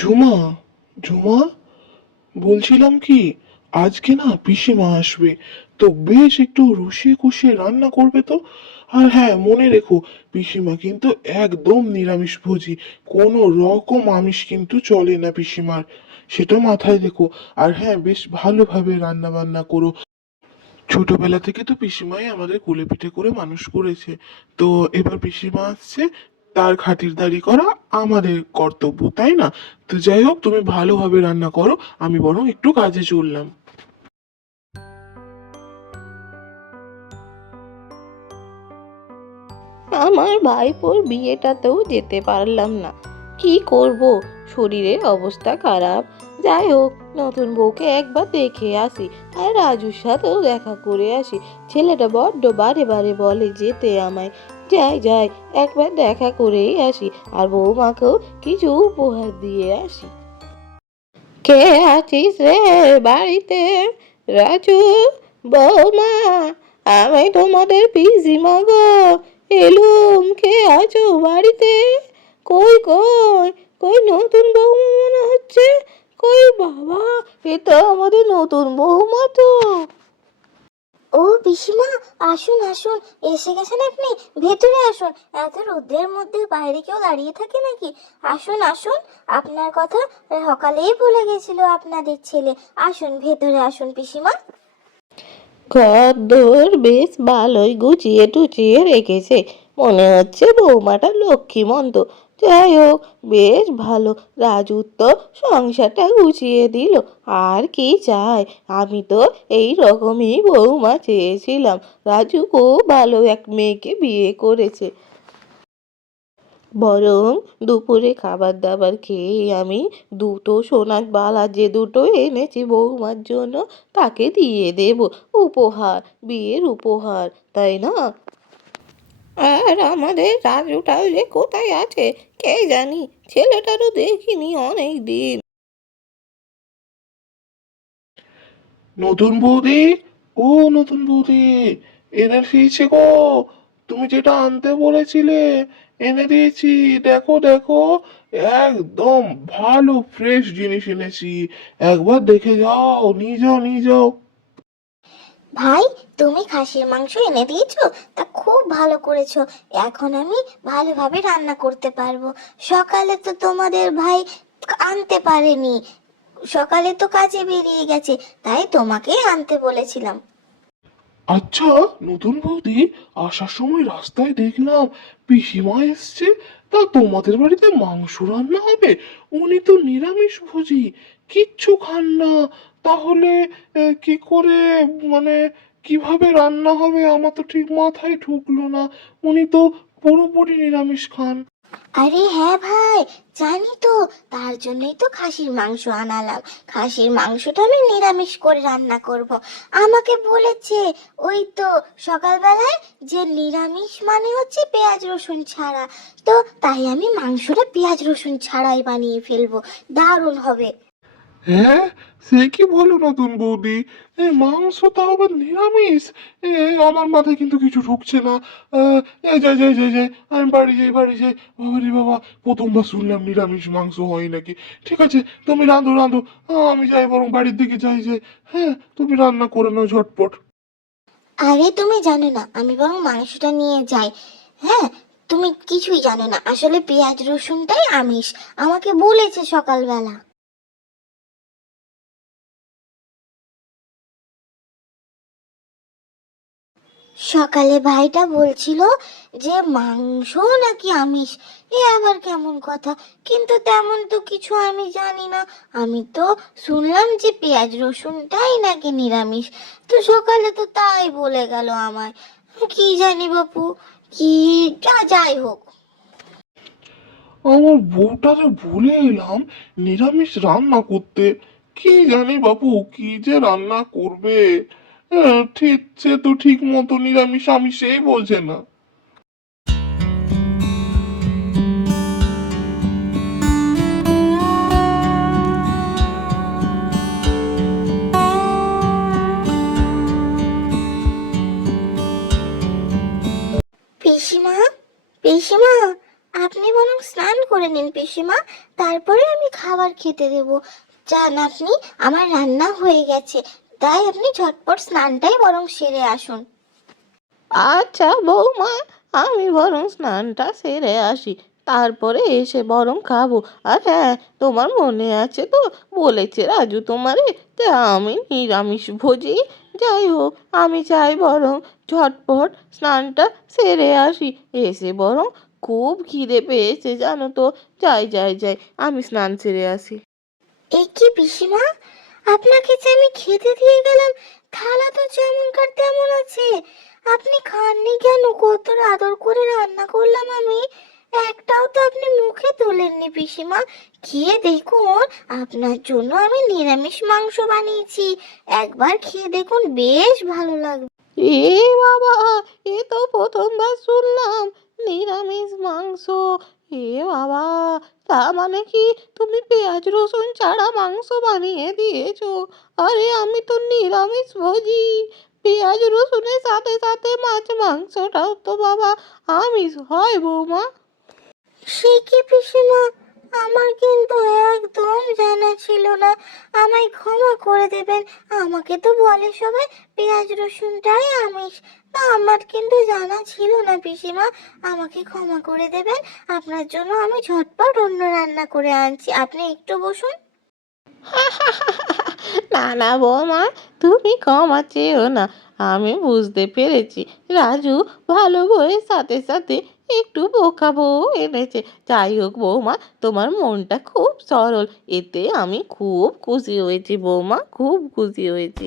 ঝুমা, ঝুমা, বলছিলাম কি, আজকে না পিসিমা আসবে, তো বেশ একটু রসিয়ে কষিয়ে রান্না করবে তো। আর হ্যাঁ, মনে রেখো, পিসিমা কিন্তু একদম নিরামিষ ভোজী, কোনো রকম আমিষ কিন্তু চলে না পিসিমার, সেটা মাথায় রেখো। আর হ্যাঁ, বেশ ভালোভাবে রান্না বান্না করো। ছোটবেলা থেকে তো পিসিমাই আমাদের কোলে পিঠে করে মানুষ করেছে, তো এবার পিসিমা আসছে, তার খাতিরদারি করা আমাদের কর্তব্য, তাই না? তো যাই হোক, তুমি ভালোভাবে রান্না করো, আমি বরং একটু কাজে চললাম। আমার ভাইপোর বিয়েটাতেও যেতে পারলাম না। কি করব, শরীরের অবস্থা খারাপ। যাই হোক, নতুন বউকে একবার দেখে আসি, আর রাজুর সাথেও দেখা করে আসি। ছেলেটা বড্ড বারে বারে বলে যেতে আমায়। যাই যাই, একবার দেখা করেই আসি, আর বৌমাকেও কিছু উপহার দিয়ে আসি। কে আছিস রে বাড়িতে? রাজু, বৌমা, আমি তোমাদের পিসিমা গো। এলুম, কে আছো বাড়িতে? কই কই, কই নতুন বৌমা মনে হচ্ছে। কই বাবা, এ তো আমাদের নতুন বৌমা তো। ও পিসিমা, আসুন আসুন, এসে গেছেন আপনি। ভেতরে আসুন। এত রোদ্রের মধ্যে বাইরে কেউ দাঁড়িয়ে থাকে নাকি? আসুন আসুন, আপনার কথা সকালেই ভুলে গেছিল আপনাদের ছেলে। আসুন ভেতরে আসুন পিসিমা। ঘরদোর বেশ ভালোই গুছিয়ে টুচিয়ে রেখেছে, মনে হচ্ছে বৌমাটা লক্ষ্মীমন্ত। যাই হোক, বেশ ভালো। রাজু তো সংসারটা গুছিয়ে দিল, আর কি চাই। আমি তো এই রকমই বৌমা চেয়েছিলাম। রাজু খুব ভালো এক মেয়েকে বিয়ে করেছে। বরং দুপুরে খাবার দাবার খেয়ে আমি দুটো সোনার বালা যে দুটো এনেছি বৌমার জন্য, তাকে দিয়ে দেব উপহার, বিয়ের উপহার, তাই না? আর আমাদের রাজুটাও যে কোথায় আছে কে জানি, ছেলেটারও দেখিনি অনেক দিন। নতুন বৌদি, ও নতুন বৌদি, এনে দিয়েছি গো। তুমি যেটা আনতে বলেছিলে এনে দিয়েছি। দেখো দেখো, একদম ভালো ফ্রেশ জিনিস এনেছি। একবার দেখে যাও, নিয়ে যাও নিয়ে যাও। ভাই, তুমি খাসির মাংস এনে দিয়েছো, তা খুব ভালো করেছো। এখন আমি ভালোভাবে রান্না করতে পারবো। সকালে তো তোমাদের ভাই আনতে পারেনি, সকালে তো কাজে বেরিয়ে গেছে, তাই তোমাকে আনতে বলেছিলাম। আচ্ছা, নতুন বৌদি, আসার সময় রাস্তায় দেখলাম পিসিমা এসছে, তা তোমাদের বাড়িতে মাংস রান্না হবে? উনি তো নিরামিষ ভোজী, কিচ্ছু খান না। তাহলে কি করে, মানে কিভাবে রান্না হবে আমার তো ঠিক মাথায় ঢুকলো না। উনি তো পুরোপুরি নিরামিষ খান। আরে হ্যাঁ ভাই, জানি তো, তার জন্যই তো খাসির মাংস আনালাম। খাসির মাংসটা আমি নিরামিষ করে রান্না করব। আমাকে বলেছে ওই তো সকালবেলায় যে নিরামিষ মানে হচ্ছে পেঁয়াজ রসুন ছাড়া। তো তাই আমি মাংসটা পেঁয়াজ রসুন ছাড়াই বানিয়ে ফেলবো, দারুণ হবে। হ্যাঁ, সে কি বলো নতুন বৌদি, মাংস তাও আবার নিরামিষ? এ, আমার মাথায় কিন্তু কিছু ঢুকছে না। আহ, যাই যাই যাই যাই, আমি বাড়ি যাই বাড়ি যাই। বাবা রে বাবা, প্রথমবার শুনলাম নিরামিষ মাংস হয় নাকি। ঠিক আছে, তুমি রাঁধো রাঁধো, আমি যাই বরং বাড়ির দিকে যাই যাই। হ্যাঁ, তুমি রান্না করে নাও ঝটপট। আরে তুমি জানো না, আমি বরং মাংসটা নিয়ে যাই। হ্যাঁ, তুমি কিছুই জানো না, আসলে পেঁয়াজ রসুনটাই আমিষ, আমাকে বলেছে সকালবেলা। সকালে ভাইটা বলছিল যে মাংস নাকি আমিষ। এ আবার কেমন কথা? কিন্তু তেমন তো কিছু আমি জানি না। আমি তো শুনলাম যে পেঁয়াজ রসুনটাই নাকি নিরামিষ। তো সকালে তো তাই বলে গেল আমায়। কি জানি বাপু, কি, যাই হোক। আমার বউটারে ভুলে এলাম নিরামিষ রান্না করতে। কি জানি বাপু, কি যে রান্না করবে। ঠিক, সে তো ঠিক মতো নিরামিষ আমি সেই বলছে না। পিসিমা, পিসিমা, আপনি বরং স্নান করে নিন পিসিমা, তারপরে আমি খাবার খেতে দেবো। যান আপনি, আমার রান্না হয়ে গেছে, তাই আপনি ঝটপট স্নানটাই বরং সেরে আসুন। আচ্ছা বৌমা, আমি বরং স্নানটা সেরে আসি, তারপরে এসে বরং খাবো। আর হ্যাঁ, তোমার মনে আছে তো, বলেছে রাজু তোমারে যে আমি নিরামিষ ভোজি। যাই হোক, আমি চাই বরং ঝটপট স্নানটা সেরে আসি, এসে বরং খুব খিদে পেয়েছে জানো তো। যাই যাই যাই, আমি স্নান সেরে আসি। এ কি পিসিমা, আপনাকে যে আমি খেতে দিয়ে গেলাম, থালা তো যেমনকার তেমন আছে, আপনি খাননি কেন? কত আদর করে রান্না করলাম আমি, একটাও তো আপনি মুখে তোলেননি পিসিমা। খেয়ে দেখুন, আপনার জন্য আমি নিরামিষ মাংস বানিয়েছি, একবার খেয়ে দেখুন, বেশ ভালো লাগবে। এ বাবা, এ তো প্রথমবার শুনলাম নিরামিষ মাংস। এ বাবা, তা মানে কি তুমি পেঁয়াজ রসুন ছাড়া মাংস বানিয়ে দিয়েছো? আরে আমি তো নিরামিষ ভোজি, পেঁয়াজ রসুনের সাথে সাথে মাছ মাংসটাও তো বাবা আমিষ হয় বৌমা। সে কি পিসিমা, আমার কিন্তু একদম জানা ছিল না, আমায় ক্ষমা করে দেবেন। আমাকে তো বলে সবাই পেঁয়াজ রসুনটাই আমিষ, তা আমার কিন্তু জানা ছিল না পিসিমা, আমাকে ক্ষমা করে দেবেন। আপনার জন্য আমি ঝটপট অন্য রান্না করে আনছি, আপনি একটু বসুন। না না বৌমা, তুমি ক্ষমা চেয়েও না। আমি বুঝতে পেরেছি রাজু ভালো বউয়ের সাথে সাথে একটু বোকা বউ এনেছে। যাই হোক বৌমা, তোমার মনটা খুব সরল, এতে আমি খুব খুশি হয়েছি বৌমা, খুব খুশি হয়েছি।